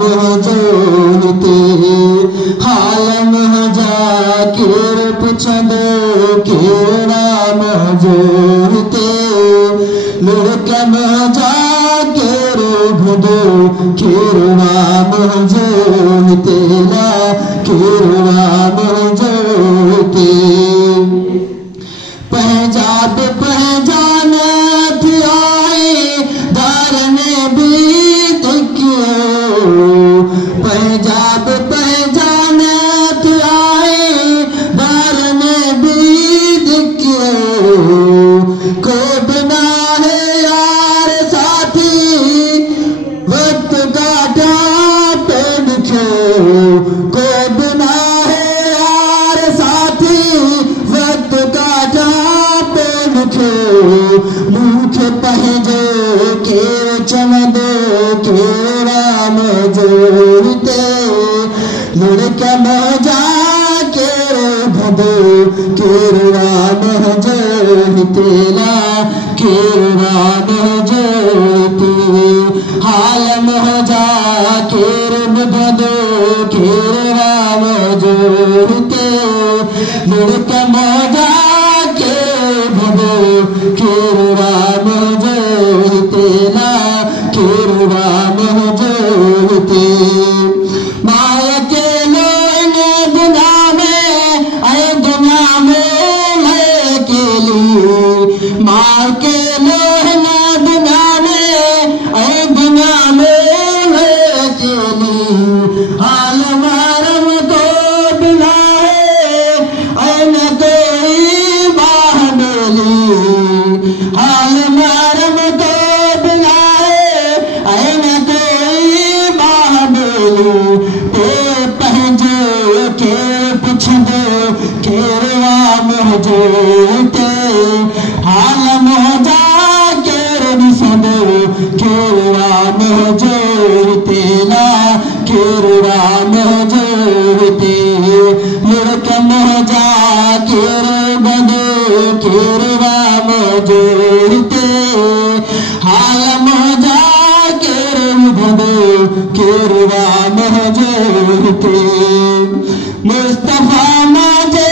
मौजूदते हालम जाकिर पुछंदो केड़ा मौजूदते लुड़कम जाकिर भुदो केड़ा मौजूदते ला केड़ा मौजूदते पहचान पहचान आए धारने भी पंजाब पहचान आए धारने बीत को बिना है यार साथी वक्त काटा पेड़ को बिना है यार साथी वक्त काटा पेड़ मुख पहजो के चमदो के राम जोड़ते लुड़के मजा के भदो के राम जोड़ते ला के राम जोड़ते हाल मजा के भदो के राम जोड़ते लुड़के मजा के भदो के राम जोड़ते ला के राम जोड़ते माया के लोने गुना में आए गुना में है के लिए माँ के लोने गुना में आए गुना में है के लिए हाल मारम को बिना है आए न कोई बाहली हाल मारम को बिना है आए न कोई बाहली पहजो के पुछदो के राम जोते हाल मजा के निसदो के राम जोते ला के राम जोते लुड़क मजा के बदो के राम जोते हाल मजा के बदो के राम जोते मुस्तफा मजे